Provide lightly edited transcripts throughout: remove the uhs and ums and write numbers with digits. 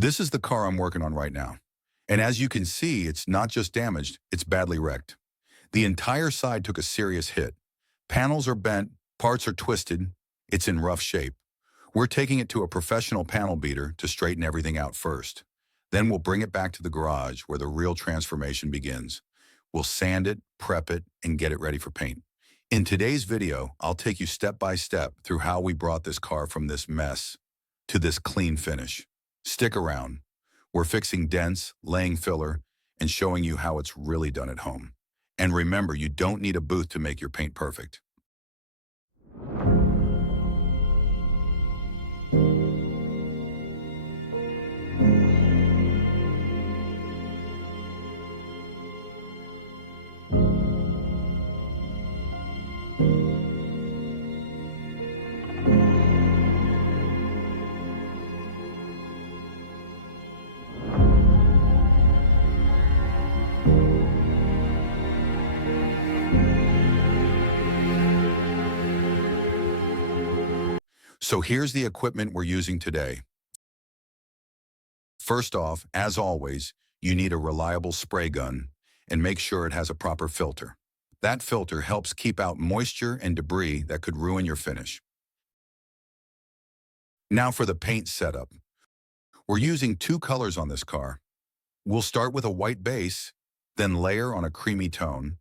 This is the car I'm working on right now. And as you can see, it's not just damaged, it's badly wrecked. The entire side took a serious hit. Panels are bent, parts are twisted, it's in rough shape. We're taking it to a professional panel beater to straighten everything out first. Then we'll bring it back to the garage where the real transformation begins. We'll sand it, prep it, and get it ready for paint. In today's video, I'll take you step by step through how we brought this car from this mess to this clean finish. Stick around. We're fixing dents, laying filler, and showing you how it's really done at home. And remember, you don't need a booth to make your paint perfect. So here's the equipment we're using today. First off, as always, you need a reliable spray gun and make sure it has a proper filter. That filter helps keep out moisture and debris that could ruin your finish. Now for the paint setup. We're using two colors on this car. We'll start with a white base, then layer on a creamy tone.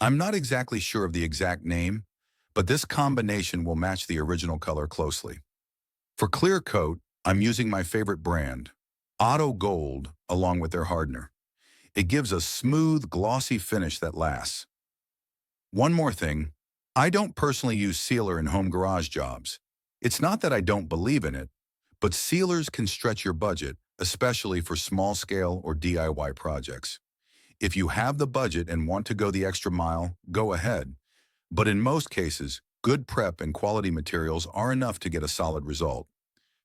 I'm not exactly sure of the exact name, but this combination will match the original color closely. For clear coat, I'm using my favorite brand, Auto Gold, along with their hardener. It gives a smooth, glossy finish that lasts. One more thing, I don't personally use sealer in home garage jobs. It's not that I don't believe in it, but sealers can stretch your budget, especially for small-scale or DIY projects. If you have the budget and want to go the extra mile, go ahead. But in most cases, good prep and quality materials are enough to get a solid result.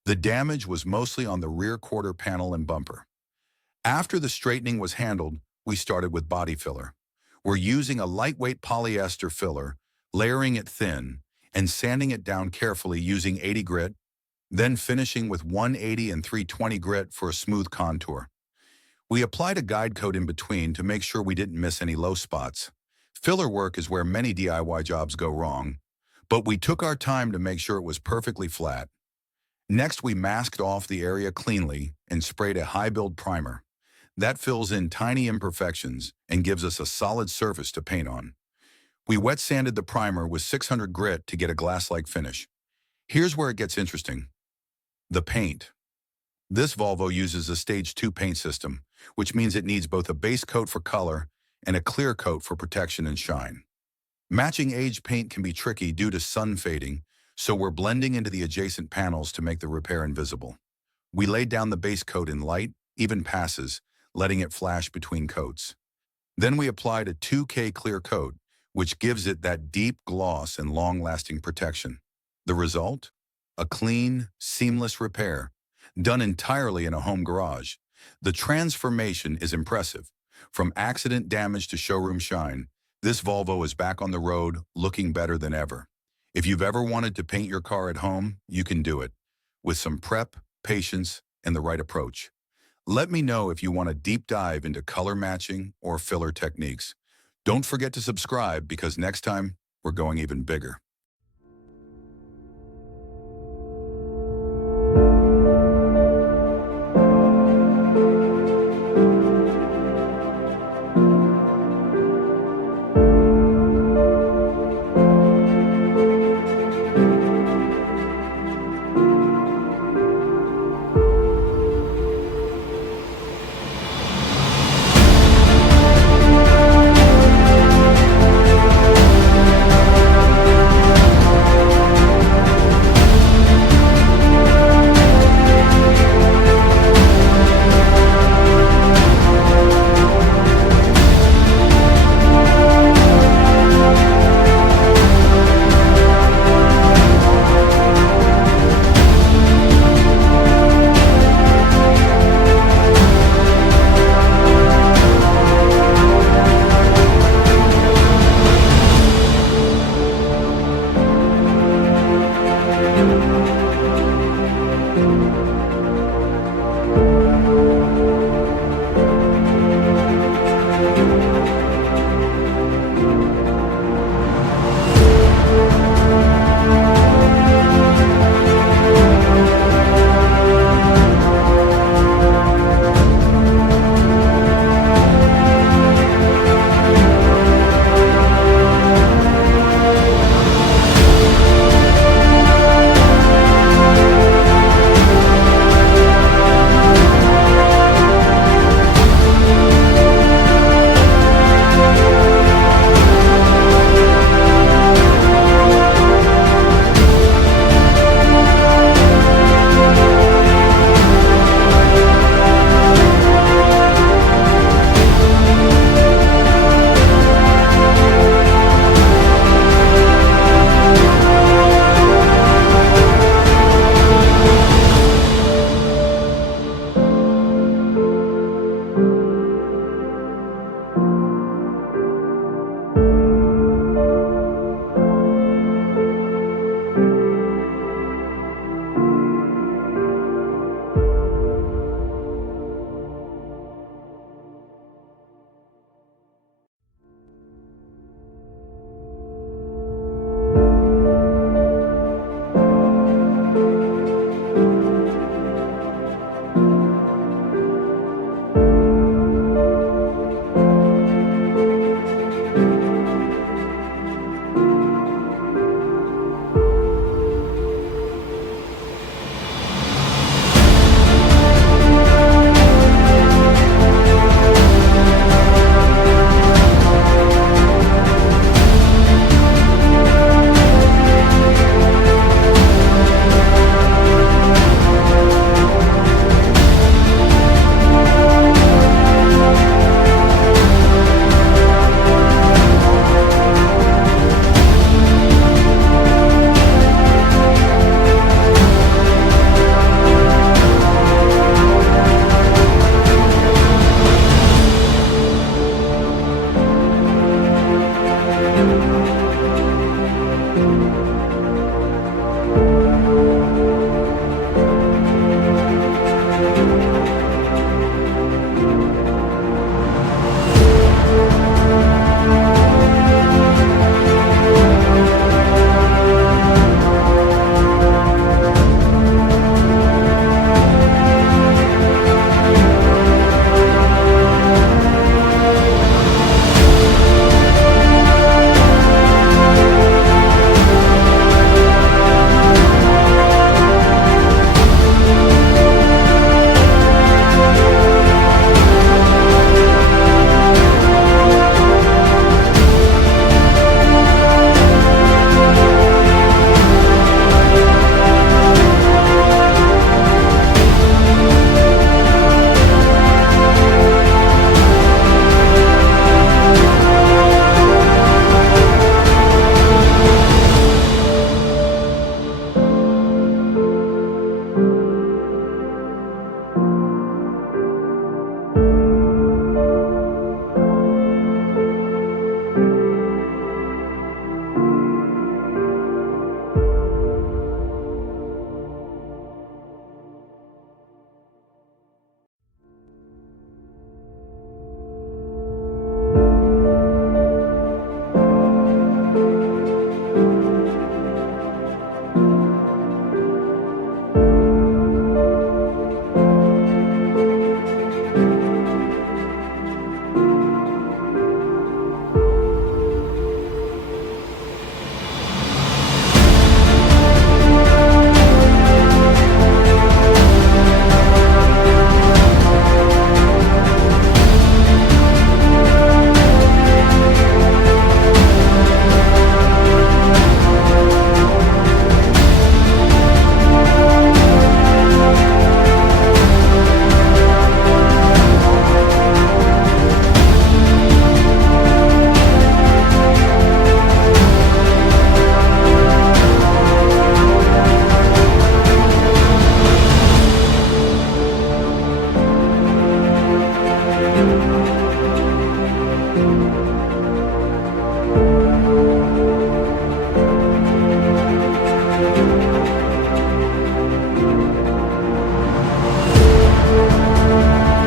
The damage was mostly on the rear quarter panel and bumper. After the straightening was handled, we started with body filler. We're using a lightweight polyester filler, layering it thin, and sanding it down carefully using 80 grit, then finishing with 180 and 320 grit for a smooth contour. We applied a guide coat in between to make sure we didn't miss any low spots. Filler work is where many DIY jobs go wrong, but we took our time to make sure it was perfectly flat. Next, we masked off the area cleanly and sprayed a high-build primer. That fills in tiny imperfections and gives us a solid surface to paint on. We wet sanded the primer with 600 grit to get a glass-like finish. Here's where it gets interesting. The paint. This Volvo uses a Stage 2 paint system, which means it needs both a base coat for color and a clear coat for protection and shine. Matching aged paint can be tricky due to sun fading, so we're blending into the adjacent panels to make the repair invisible. We laid down the base coat in light, even passes, letting it flash between coats. Then we applied a 2K clear coat, which gives it that deep gloss and long-lasting protection. The result? A clean, seamless repair, done entirely in a home garage. The transformation is impressive. From accident damage to showroom shine, this Volvo is back on the road, looking better than ever. If you've ever wanted to paint your car at home, you can do it, with some prep, patience, and the right approach. Let me know if you want a deep dive into color matching or filler techniques. Don't forget to subscribe because next time, we're going even bigger.